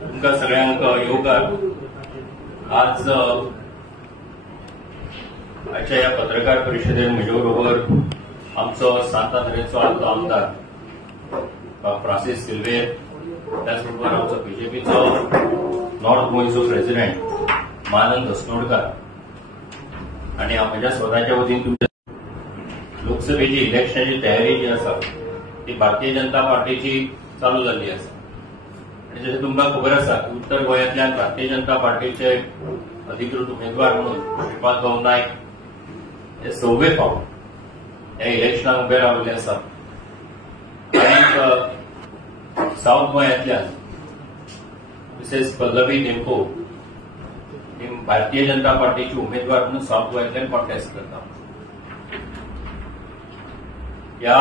तुमकां सगळ्यांक येवकार आज आजच्या या पत्रकार परिषदेत म्हजे बरोबर आमचो सांतांद्रेचो आदलो आमदार फ्रांसीस सिल्वेर, त्याचबरोबर आमचो बीजेपीचो नॉर्थ गोंयचो प्रेसिडेंट मानंद हसनोडकार आणि म्हज्या स्वताच्या वतीन तुमच्या लोकसभेची इलेक्शनाची तयारी जी आसा ती भारतीय जनता पार्टीची चालू जाल्ली आसा. आणि जशें तुमकां खबर आसा की उत्तर गोंयांतल्यान भारतीय जनता पार्टीचे अधिकृत उमेदवार म्हणून श्रीपाद भाऊ नायक हे 6वे फावट ह्या इलेक्शनाक उभे राविल्ले आसा. आनीक साऊथ गोंयांतल्यान मिसेस पल्लवी देमको ही भारतीय जनता पार्टीची उमेदवार म्हणून साऊथ गोंयांतल्यान कॉन्टेस्ट करता. ह्या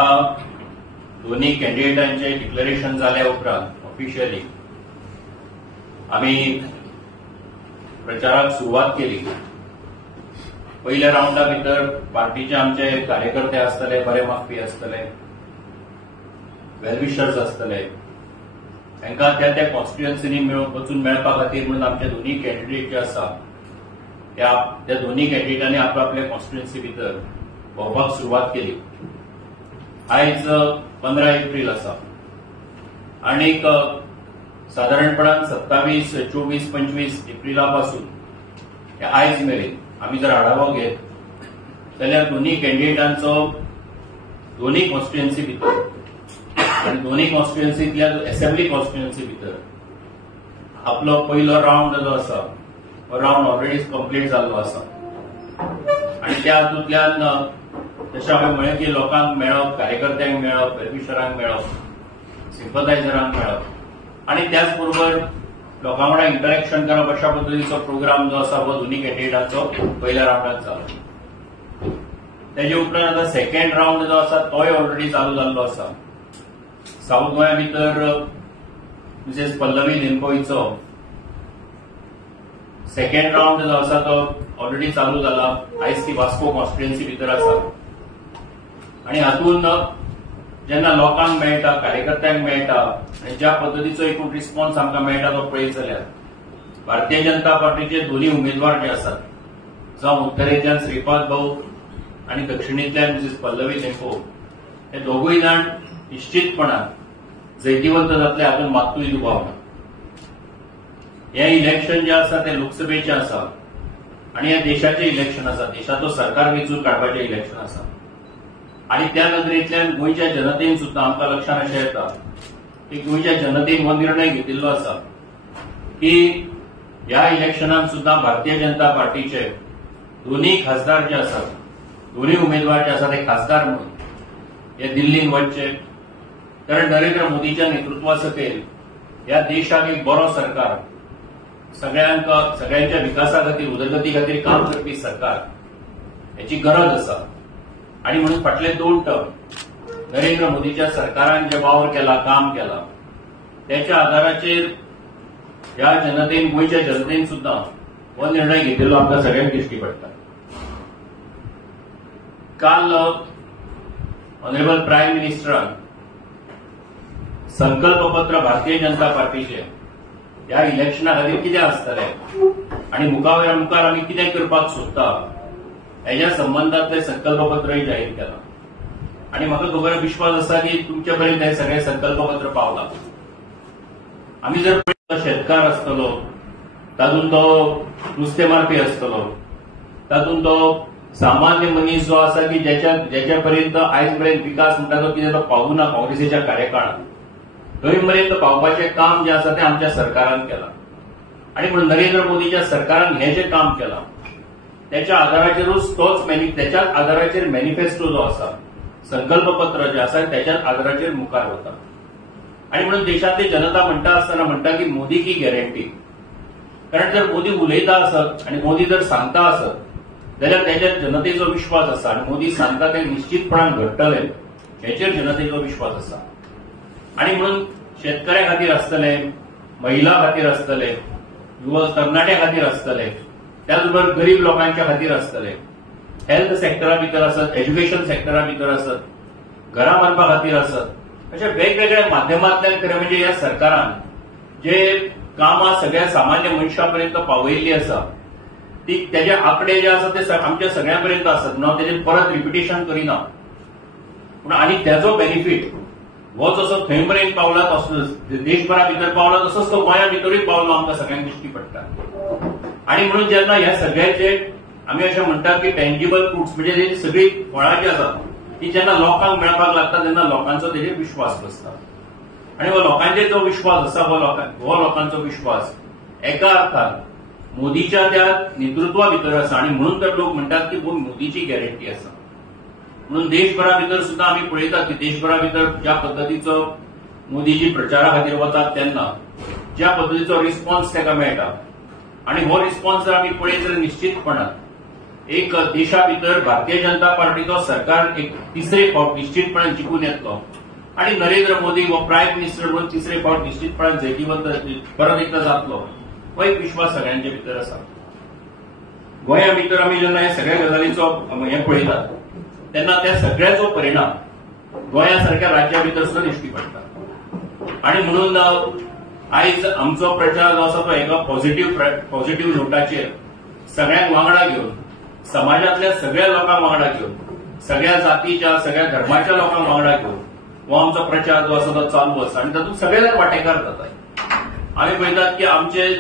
दोन्ही कॅन्डिडेटांचे डिक्लेरेशन जाल्या उपरांत ऑफिशियली आम्ही प्रचाराक सुरवात केली. पहिल्या राऊंडा भितर पार्टीचे आमचे कार्यकर्ते आसतले, बरे मागपी आसतले, वेलविशर्स आसतले, तांकां त्या कॉन्स्टिट्युएन्सीनी वचून मेळपा खातीर म्हणून आमचे दोन्ही कॅन्डिडेट जे आसा त्या दोन्ही कॅन्डिडेटांनी आपले कॉन्स्टिट्युएन्सी भितर भोंवपाक सुरवात केली. आयज 15 एप्रिल आसा आनीक साधारणपणान 27, 24, 25 एप्रिला पासून आयज मेरेन आम्ही जर आढावा घेत जाल्यार दोन्ही कॅन्डिडेटांचो दोन्ही कॉन्स्टिट्युएन्सी भितर आनी दोन्ही कॉन्स्टिट्युएन्सींतल्या असेंब्ली कॉन्स्टिट्युएन्सी भितर आपलो पयलो राऊंड जो आसा हो राऊंड ऑलरेडी कंप्लीट जाल्लो आसा. आनी त्या हातूंतल्यान जशें हांवें म्हळें की लोकांक मेळप, कार्यकर्त्यांक मेळप, वेलविशरांक मेळप, सिंपथायझरांक मेळप आनी त्याच बरोबर लोकां वांगडा इंटरॅक्शन करप अशा पद्दतीचो प्रोग्राम जो आसा हो दोन्ही कॅन्डिडेटांचो पहिल्या राऊंडात जालो. तेजे उपरांत आता सेकंड राऊंड जो आसा तोय ऑलरेडी चालू जाल्लो आसा. साऊथ गोंया भितर मिसेस पल्लवी देमकोईचो सेकंड राऊंड जो आसा तो ऑलरेडी चालू जाला. आयज ती वास्को कॉन्स्टिट्युएन्सी भितर आसा आणि हातून जेन्ना लोकांक मेळटा, कार्यकर्त्यांक मेळटा आनी ज्या पद्दतीचो एकूण रिस्पॉन्स आमकां मेळटा तो पळयत जाल्यार भारतीय जनता पार्टीचे दोन्ही उमेदवार जे आसात जावं उत्तरेंतल्यान श्रीपाद भाऊ आनी दक्षिणेंतल्यान मिसेस पल्लवी देमको हे दोगूय जाण निश्चितपणान जैतिवंत जातले हातून मात्तूय दुबाव ना. हे इलेक्शन जे आसा ते लोकसभेचें आसा आनी हे देशाचें इलेक्शन आसा, देशाचो सरकार वेंचून काडपाचें इलेक्शन आसा. आणि त्या नदरेंतल्यान गोंयच्या जनतेन सुद्धा आमकां लक्षात अशें येता की गोंयच्या जनतेन हो निर्णय घेतिल्लो आसा की ह्या इलेक्शनात सुद्धा भारतीय जनता पार्टीचे दोन्ही खासदार जे आसात, दोन्ही उमेदवार जे आसात ते खासदार म्हणून हे दिल्लीन वचचे. कारण नरेंद्र मोदीच्या नेतृत्वा सकयल ह्या देशाक एक बरो सरकार, सगळ्यांच्या विकासा खातीर, उदरगती खातीर काम करपी सरकार याची गरज आसा. आणि म्हणून फाटले 2 टर्म नरेंद्र मोदीच्या सरकारान जे वावर केला, काम केला, त्याच्या आधाराचेर ह्या जनतेन, गोंयच्या जनतेन सुद्धा हो निर्णय घेतिल्लो आमकां सगळ्यांक दिश्टी पडटा. काल ऑनरेबल प्रायम मिनिस्टरान संकल्पपत्र भारतीय जनता पार्टीचे ह्या इलेक्शना खातीर कितें आसतलें आनी मुखार आमी कितें करपाक सोदता हेच्या संबंधातले संकल्पपत्रय जाहीर केला. आणि म्हाका खबर विश्वास आसा की तुमचे पर्यंत हे सगळे संकल्पपत्र पावला. आमी जर शेतकार आसतलो, तातूंत तो नुस्तें मारपी आसतलो, तातूंत तो सामान्य मनीस जो आसा की ज्याच्या पर्यंत आयज पर्यंत विकास म्हणटा तो कितें तो पावूना काँग्रेसीच्या कार्यकाळात, थंय पर्यंत पावपाचें काम जे आसा ते आमच्या सरकारान केलां. आणि म्हणून नरेंद्र मोदीच्या सरकारान हे जे काम केलां त्याच्या आधाराचेरूच त्याच्याच आधाराचेर मॅनिफेस्टो जो आसा, संकल्पपत्र जे आसा त्याच्याच आधाराचेर मुखार वता. आणि म्हणून देशातली जनता म्हणटा आसतना म्हणटा की मोदी की गॅरंटी. कारण जर मोदी उलयता आसत आणि मोदी जर सांगता आसत जाल्यार त्याच्यात जनतेचो विश्वास आसा आणि मोदी सांगता ते निश्चितपणान घडटले हेचेर जनतेचो विश्वास आसा. आणि म्हणून शेतकऱ्या खातीर आसतले, महिला खातीर आसतले, युवा तरणाट्या खातीर आसतले, त्याचबरोबर गरीब लोकांच्या खातीर आसतले, हेल्थ सेक्टरा भितर आसत, एज्युकेशन सेक्टरा भितर आसत, घरां बांदपा खातीर आसत, अशा वेगवेगळ्या माध्यमांतल्यान खरें म्हणजे ह्या सरकारान जे कामां सगळ्या सामान्य मनशापर्यंत पावयल्ली आसा ती त्याचे आकडे जे आसा ते आमच्या सगळ्यांपर्यंत आसात. हांव तेजें परत रिपिटेशन करिना, पूण आनी त्याचो बेनिफीट हो जसो थंय पर्यंत पावला तसोच देशभरा भितर पावला तसोच तो गोंया भितरूय पावलो आमकां सगळ्यांक दिश्टी पडटा. आणि म्हणून जेन्ना ह्या सगळ्याचे आमी अशें म्हणटात की टँजिबल फ्रुट्स म्हणजे जी सगळी फळां जी आसात ती जेन्ना लोकांक मेळपाक लागता तेन्ना लोकांचो तेजेर विश्वास बसता. आणि हो लोकांचेर जो विश्वास आसा हो लोकांचो विश्वास एका अर्थान मोदीच्या त्या नेतृत्वा भितर आसा. आणि म्हणून तर लोक म्हणटात की मोदीची गॅरंटी आसा. म्हणून देशभरा भितर सुद्धा आमी पळयतात की देशभरा भितर ज्या पद्दतीचो मोदीजी प्रचारा खातीर वतात तेन्ना ज्या पद्दतीचो रिस्पॉन्स ताका मेळटा आणि हो रिस्पॉन्स जर आमी पळयत जाल्यार निश्चितपणान एक देशा भितर भारतीय जनता पार्टीचो सरकार एक तिसरे फावट निश्चितपणान जिखून येतलो आणि नरेंद्र मोदी हो प्रायम मिनिस्टर म्हणून तिसरे फावट निश्चितपणान जैतिवंत परत एकदा जातलो हो एक विश्वास सगळ्यांचे भितर आसा. गोंया भितर आमी जेन्ना ह्या सगळ्या गजालीचो हे पळयतात तेन्ना त्या सगळ्याचो परिणाम गोंया सारख्या राज्या भितर सुद्धा दिश्टी पडटा. आणि म्हणून आयज आमचो प्रचार जो आसा तो एका पॉझिटिव्ह नोटाचेर सगळ्यांक वांगडा घेवन समाजातल्या सगळ्या लोकांक वांगडा घेवन सगळ्या जातीच्या सगळ्या धर्माच्या लोकांक वांगडा घेवन हो आमचो प्रचार जो आसा तो चालू आसा आणि तातूंत सगळे जाण वांटेकार जातात. आमी पळयतात की आमचे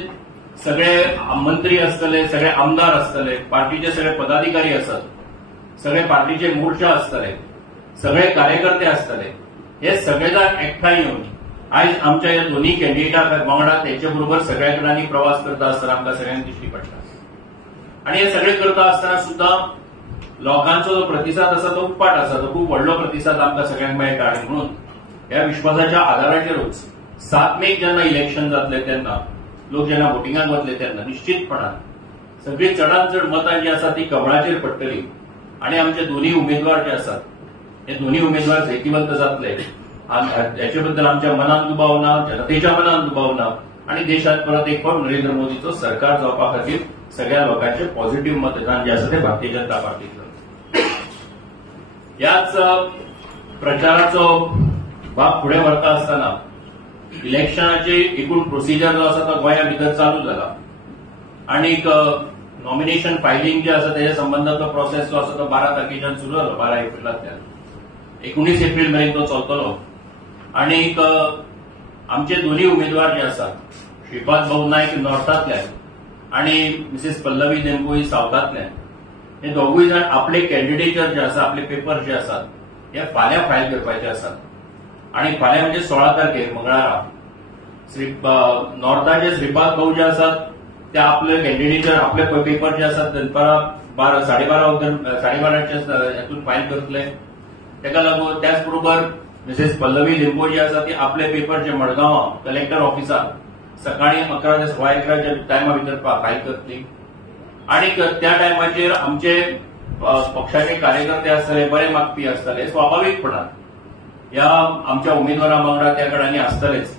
सगळे मंत्री आसतले, सगळे आमदार आसतले, पार्टीचे सगळे पदाधिकारी आसात, सगळे पार्टीचे मोर्चा आसतले, सगळे कार्यकर्ते आसतले, हे सगळे जाण एकठांय येवन आयज आमच्या ह्या दोन्ही कॅन्डिडेटा वांगडा तेंचे बरोबर सगळ्या कडेन प्रवास करता आसतना आमकां सगळ्यांक दिश्टी पडटा. आणि हे सगळे करता आसतना सुद्धा लोकांचो जो प्रतिसाद आसा तो उपाट आसा, तो खूप व्हडलो प्रतिसाद आमकां सगळ्यांक मेळटा. आणि म्हणून ह्या विश्वासाच्या आदाराचेरूच 7 मेक जेन्ना इलेक्शन जातले तेन्ना लोक जेन्ना वोटिंगाक वतले तेन्ना निश्चितपणान सगळी चडांत चड मतां जी आसा ती कमळाचेर पडटली आणि आमचे दोन्ही उमेदवार जे आसात हे दोन्ही उमेदवार जैतिवंत जातले याचे बद्दल आमच्या मनात दुबाव ना, जनतेच्या मनात दुबाव ना आणि देशात परत एक फावट नरेंद्र मोदीचो सरकार जावपा खातीर सगळ्या लोकांचे पॉझिटिव्ह मतदान जे आसा ते भारतीय जनता पार्टीतलं. याच प्रचाराचो भाग फुडें व्हरता आसतना इलेक्शनाची एकूण प्रोसिजर जो आसा तो गोंया भितर चालू जाला आणि नॉमिनेशन फायलिंग जे आसा तेच्या संबंधाचो प्रोसेस जो आसा तो 12 तारखेच्यान सुरू जालो. 12 एप्रिलांतल्यान 19 एप्रिल मेरेन तो चलतलो. आणि आमचे दोन्ही उमेदवार जे आसात श्रीपाद भाऊ नायक नॉर्थांतल्यान आणि मिसेस पल्लवी देंबोई सावथांतल्यान हे दोगूय जाण आपले कॅन्डिडेचर जे आसा आपले पेपर जे आसात हे फाल्यां फायल करपाचे आसात. आणि फाल्यां म्हणजे 16 तारखेर मंगळारा नॉर्थाचे श्रीपाद भाऊ जे आसात ते आपले कॅन्डिडेचर आपले पेपर जे आसात दनपारां 12:30च्या हातून फायल करतले. ताका लागून त्याच बरोबर मिसेस पल्लवी लिंबो जी आसा ती आपले पेपर जे मडगांव कलेक्टर ऑफिसार सकाळी 11 ते 11:15च्या टायमा भितर फायल करतली. आणि त्या टायमाचेर आमचे पक्षाचे कार्यकर्ते आसतले, बरे मागपी आसतले, स्वाभाविकपणान ह्या आमच्या उमेदवारां वांगडा त्या कडेन आसतलेच.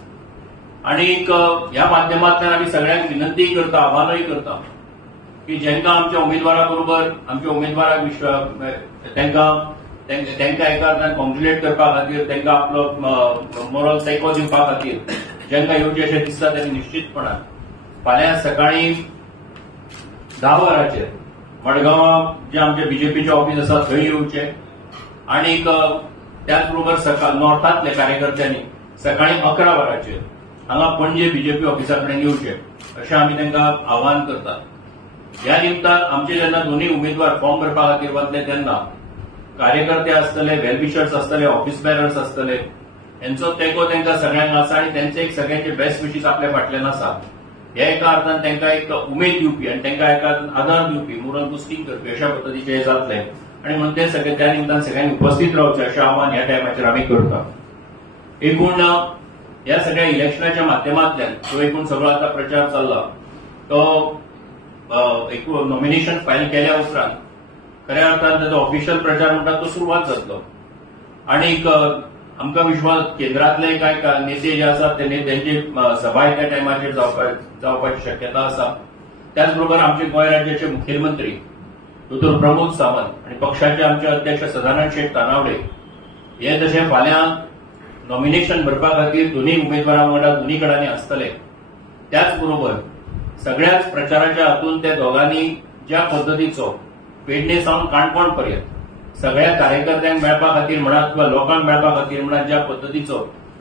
आणि ह्या माध्यमांतल्यान आमी सगळ्यांक विनंती करता, आव्हानूय करता की जेंका आमच्या उमेदवारा बरोबर आमच्या उमेदवाराक तांकां एका अर्थान कॉन्ग्रेच्युलेट करपा खातीर तांकां आपलो मोरल तेंको दिवपा खातीर जेंका येवचें अशें दिसता त्यांनी निश्चितपणान फाल्यां सकाळी 10 वरांचेर मडगांवां जे आमचे बीजेपीचे ऑफिस आसा थंय येवचे. आणि त्याच बरोबर नॉर्थांतल्या कार्यकर्त्यांनी सकाळी 11 वरांचेर हांगा पणजे बीजेपी ऑफिसा कडेन येवचे अशें आमी तांकां आव्हान करतात. ह्या निमतान आमचे जेन्ना दोन्ही उमेदवार फॉर्म भरपा खातीर वतले तेन्ना कार्यकर्ते आसतले, वेलविशर्स आसतले, ऑफिस बॅरर्स आसतले, हेंचो तेंको तांकां सगळ्यांक आसा आणि तेंचे एक सगळ्यांचे बेस्ट विशीस आपल्या फाटल्यान आसा. हे एका अर्थान तांकां एक उमेद दिवपी आणि तांकां एका आदार दिवपी, मोरल बुस्टिंग करपी अशा पद्दतीचे हे जातले. आणि म्हणून ते सगळे त्या निमतान सगळ्यांनी उपस्थित रावचे अशें आव्हान ह्या टायमाचेर आमी करता. एकूण ह्या सगळ्या इलेक्शनाच्या माध्यमांतल्यान जो एकूण सगळो आता प्रचार चल्ला तो एकूण नॉमिनेशन फायल केल्या उपरांत खऱ्या अर्थान ताचो ऑफिशियल प्रचार म्हणटा तो सुरवात जातलो. आणि आमकां विश्वास केंद्रांतले कांय नेते जे आसात ते नेत्यांची सभा त्या टायमाचेर जावपाची शक्यता आसा. त्याच बरोबर आमचे गोंय राज्याचे मुखेलमंत्री दोतोर प्रमोद सावंत आणि पक्षाचे आमचे अध्यक्ष सदानंद शेठ तानावडे हे तशें फाल्यां नॉमिनेशन भरपा खातीर दोन्ही उमेदवारां वांगडा दोन्ही कडांनी आसतले. त्याच बरोबर सगळ्याच प्रचाराच्या हातून त्या दोगांनी ज्या पद्दतीचो पेडणे सावन काणकोण पर्यंत सगळ्या कार्यकर्त्यांक मेळपा खातीर म्हणा किंवा लोकांक मेळपा खातीर म्हणा ज्या पद्दतीचो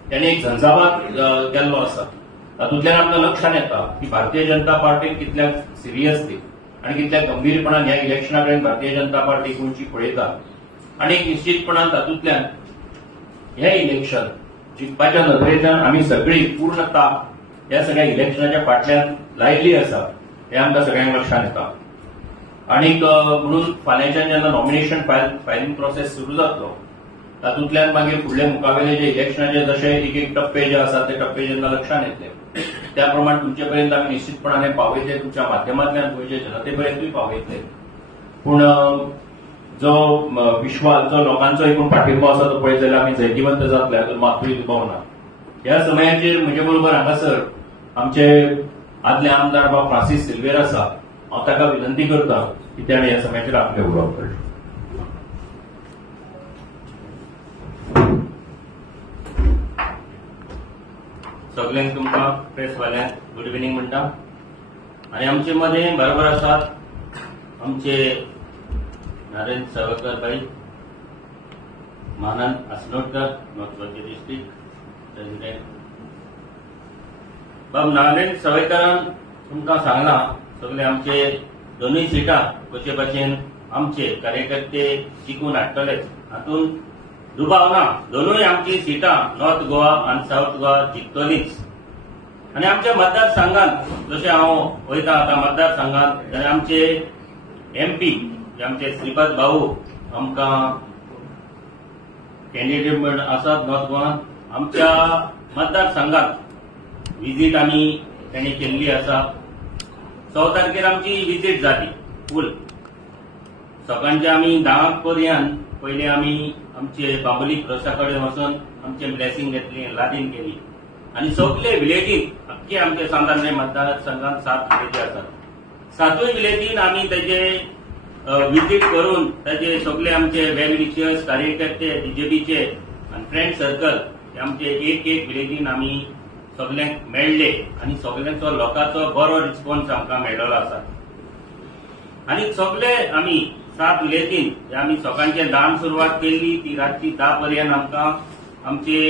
त्यांनी एक झंझावात केल्लो आसा, तातूंतल्यान आमकां लक्षात येता की भारतीय जनता पार्टीन कितल्या सिरियसली आणि कितल्या गंभीरपणान ह्या इलेक्शना कडेन भारतीय जनता पार्टी गोंयची पळयता. आणि निश्चितपणान तातूंतल्यान हे इलेक्शन जिखपाच्या नदरेंतल्यान आमी सगळी पूर्ण ताक ह्या सगळ्या इलेक्शनाच्या फाटल्यान लायिल्ली आसा हे आमकां सगळ्यांक लक्षात येता. आनीक म्हणून फाल्यांच्यान जेन्ना नॉमिनेशन फायलिंग प्रोसेस सुरू जातलो तातूंतल्यान मागीर फुडले मुखावेले जे इलेक्शनाचे जशे एक एक टप्पे जे आसात ते टप्पे जेन्ना लक्षात येतले त्या प्रमाण तुमचे पर्यंत आमी निश्चितपणाने पावयतले, तुमच्या माध्यमांतल्यान गोंयचे जनते पर्यंतूय पावयतले. पूण जो विश्वास जो लोकांचो एकूण पाठिंबो आसा तो पळयत जाल्यार आमी जैतिवंत जातले हातूंत मात्तूय दुबाव ना. ह्या समयाचेर म्हजे बरोबर हांगासर आमचे आदले आमदार बाब फ्रांसीस सिल्वेर आसा, हांव ताका विनंती करता की ताणें ह्या समयाचेर आपले उलोवप करचें. सगळ्यांक तुमकां प्रेस वाल्यांक गुड इव्हिनिंग म्हणटा. आनी आमचे मदें बरोबर आसात आमचे नरेंद्र सावयकर भाई, मानंद Asnodkar, north Goa district president. बाब नरेंद्र सावयकरान तुमकां सांगलां सगळे आमचे दोनूय सिटां कशे भाशेन आमचे कार्यकर्ते जिखून हाडटले, हातूंत दुबाव ना. दोनूय आमची सिटां नॉर्थ गोवा आनी साऊथ गोवा जिखतलीच. आनी आमच्या मतदारसंघात जशें हांव वयता आतां मतदारसंघात जाल्यार आमचे MP जे आमचे श्रीपाद भाऊ आमकां कॅन्डिडेट म्हण आसात नॉर्थ गोवान. आमच्या मतदारसंघात विजीट आमी तेणी केल्ली आसा. 6 तारखेर आमची विजीट जाली फूल. सकाळचे आमी 10 पर्यंत पयलीं आमी आमचे बांबोली क्रॉसा कडेन वचून आमचे ब्लेसिंग घेतली, लादीन केली. आनी सगळे विलेजीन अख्खे आमचे सांतांद्रे मतदारसंघात 7 विलेजी आसात. 7 विलेजीन आमी तेजे विजीट करून ताचे सगळे आमचे वेल विशर्स कार्यकर्ते BJPचे आनी फ्रेंड सर्कल हे आमचे एक एक विलेजीन आमी सगळ्यांक मेळ्ळे आनी सगळ्यांचो लोकांचो बरो रिस्पॉन्स आमकां मेळ्ळो आसा. आनी सगळे आमी 7 विलेजीन जे आमी सकाळचे 10 सुरवात केल्ली ती रातची 10 पर्यंत आमकां आमचे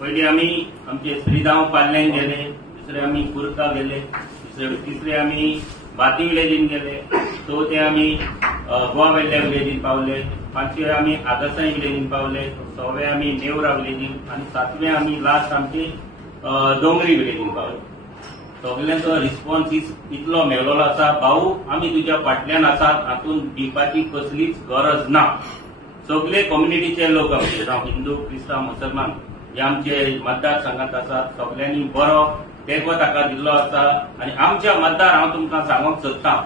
पयलीं आमी आमचे श्रीगांव पाल्यांक गेले, दुसरे आमी कुर्ता गेले, तिसरे आमी बाती विलेजीन गेले, चवथे आमी गोवा वेल्ल्या विलेजीन पावले, 5वे आमी आगासाई विलेजीन पावले, 6वे आमी नेवरा विलेजीन आनी 7वे आमी लास्ट आमची डोंगरी विलेजीन पावले. सगळ्यांचो रिस्पॉन्स इतलो मेळ्ळो आसा. भाऊ आमी तुज्या फाटल्यान आसात, हातूंत भिवपाची कसलीच गरज ना. सगळे कम्युनिटीचे लोक आमचे जावं हिंदू क्रिस्तांव मुसलमान जे आमचे मतदारसंघात आसात सगळ्यांनी बरो तेंको ताका दिल्लो आसा. आनी आमच्या मतदार हांव तुमकां सांगूंक सोदतां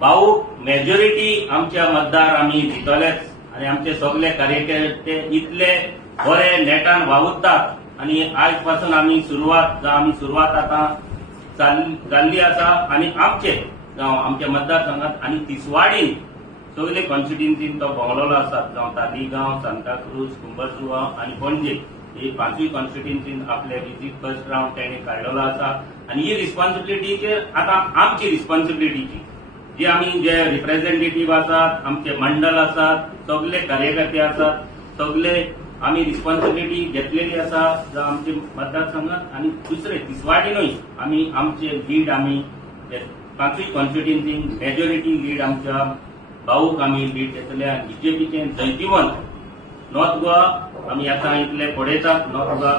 भाऊ मेजॉरिटी आमच्या मतदार आमी दितलेच. आनी आमचे सगळे कार्यकर्ते इतले बरे नेटान वावुरतात आनी आयज पासून आमी सुरवात आतां जाल्ली आसा. आनी आमचे जावं आमच्या मतदारसंघात आनी तिसवाडीन सगळे कॉन्स्टिट्युएन्सीन तो भोंवलोलो आसा, जावं तालिगांव, सांताक्रूज, कुंभरजुवा आनी पणजे ही 5 कॉन्स्टिट्युएन्सीन आपले विजीट फर्स्ट राउंड तेणे काडलेलो आसा. आनी ही रिस्पॉन्सिबिलिटीचेर आतां आमची रिस्पॉन्सिबिलिटीची जे आमी जे रिप्रेझेंटेटिव्ह आसात, आमचे मंडल आसात, सगळे कार्यकर्ते आसात, सगळे आमी रिस्पॉन्सिबिलिटी घेतलेली आसा जावं आमचे मतदारसंघात. आनी दुसरे तिसवाडीनूय आमी आमचे लीड आमी 5 कॉन्स्टिट्युएन्सीन मेजॉरिटी लीड आमच्या भाऊक आमी लीड घेतले. आनी BJPचे जैतिवंत नॉर्थ गोवा आमी आतां इतले पळयतात. नॉर्थ गोवा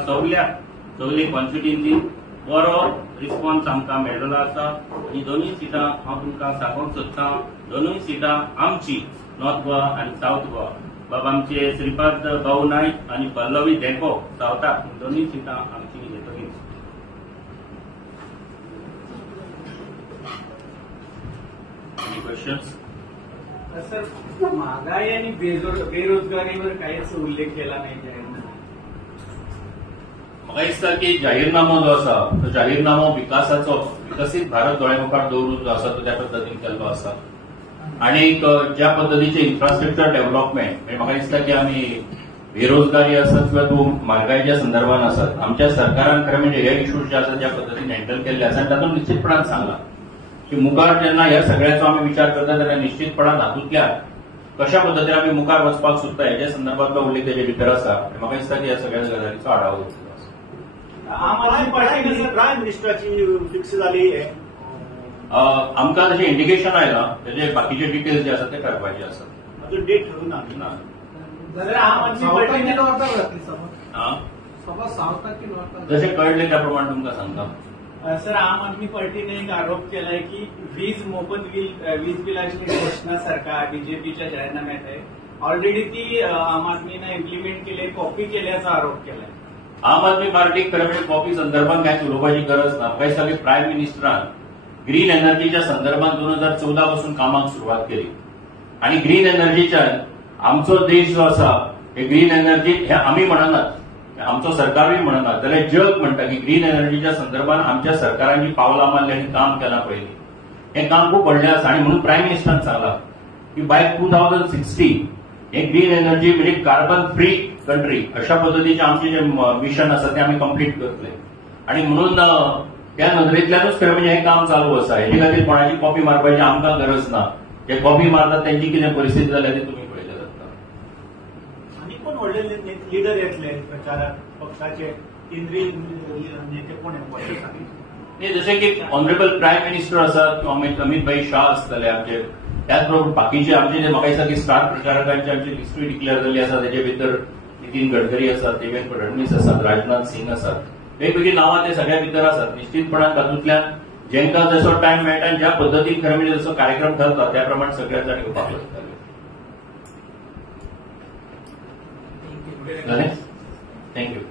सगळे कॉन्स्टिट्युएन्सीन बरो रिस्पॉन्स आमकां मेळ्ळो आसा. ही दोनूय सिटां हांव तुमकां सांगूंक सोदतां, दोनूय सिटां आमची नॉर्थ गोवा आनी साऊथ गोवा. बाबा आमचे श्रीपाद भाऊ नायक आनी पल्लवी धेको सावथाक दोनूय सिटां आमची घेतलीच. Any questions? सर, महागाई आणि बेरोजगारीवर काहीच उल्लेख केला नाही जाहीरनाम्यात. म्हाका दिसता की जाहीरनामो जो आसा तो जाहीरनामो विकासाचो, विकसीत भारत दोळ्यांमुखार दवरून जो आसा तो त्या पद्दतीन केल्लो आसा. आणि ज्या पद्दतीचे इन्फ्रास्ट्रक्चर डेव्हलपमेंट म्हणजे म्हाका दिसता की आमी बेरोजगारी असत किंवा तूं म्हारगायेच्या संदर्भात असत आमच्या सरकारान खरें म्हणजे हे इश्यूज जे आसात ज्या पद्दतीन हँडल केल्ले आसा तातूंत निश्चितपणान सांगला की मुखार जेन्ना ह्या सगळ्याचो आमी विचार करता तेन्ना निश्चितपणान हातूंतल्यान कशा पद्दतीन आमी मुखार वचपाक सोदता हेच्या संदर्भातलो उल्लेख तेजे भितर आसा म्हाका दिसता की ह्या सगळ्या गजालींचो आढावो घेतलो आसा. आम आदमी पार्टी प्रायम मिनिस्टराची फिक्स जाली आमकां तशें इंडिकेशन आयलां तेजे बाकीचे डिटेल्स जे आसा ते करपाचे आसात. अजून डेट ठरून ना. जाल्यार आम आदमी पार्टीने हां? सभा सावता की नॉर्थ जशें कळले त्या प्रमाणे तुमकां सांगता. सर आम आदमी पार्टीने एक आरोप केलाय की वीज मोफत वीज बिलाची घोषणा सरकार बीजेपीच्या जाहीरनाम्यात आहे. ऑलरेडी ती आम आदमीने इम्प्लिमेंट केली कॉपी केल्याचा आरोप केलाय. आम आदमी पार्टीक खरें म्हणजे कॉपी संदर्भात कांयच उलोवपाची गरज ना. म्हाका दिसता की प्रायम मिनिस्टरान ग्रीन एनर्जीच्या संदर्भात 2014 पासून कामाक सुरवात केली आणि ग्रीन एनर्जीच्यान आमचो देश जो आसा हे ग्रीन एनर्जी हे आमी म्हणनात आमचो सरकारूय म्हणनात जाल्यार जग म्हणटा की ग्रीन एनर्जीच्या संदर्भात आमच्या सरकारांनी पावलां मारली आनी काम केलां पयलीं. हें काम खूब व्हडलें आसा आनी म्हणून प्रायम मिनिस्टरान सांगलां की बाय 2060 हे ग्रीन एनर्जी म्हणजे कार्बन फ्री कंट्री अशा पद्दतीचें आमचें जे मिशन आसा तें आमी कंप्लीट करतले आणि म्हणून त्या नदरेंतल्यानूच खरें म्हणजे हें काम चालू आसा. हेजे खातीर कोणाची कॉपी मारपाची आमकां गरज ना. जे कॉपी मारतात त्यांची कितें परिस्थिती जाल्या ती तुमी पळयले जाता. आनी कोण व्हडले लिडर येतले प्रचाराक पक्षाचे केंद्रीय नेते कोण येतले? जशें की ऑनरेबल प्रायम मिनिस्टर आसात किंवा अमित भाई शाह आसतले आमचे त्याच बरोबर बाकीचे आमचे जे म्हाका दिसता की स्टार प्रचारकांची आमची लिस्टूय डिक्लेअर जाल्ली आसा तेजे भितर नितीन गडकरी आसात देवेंद्र फडणवीस आसात राजनाथ सिंग आसात वेगवेगळी नावां ते सगळ्या भितर आसात. निश्चितपणान तातूंतल्यान जेंका जसो टायम मेळटा ज्या पद्दतीन खरें म्हणजे जसो कार्यक्रम ठरता त्या प्रमाणे सगळ्या जाण येवपाक लागतले. थँक्यू.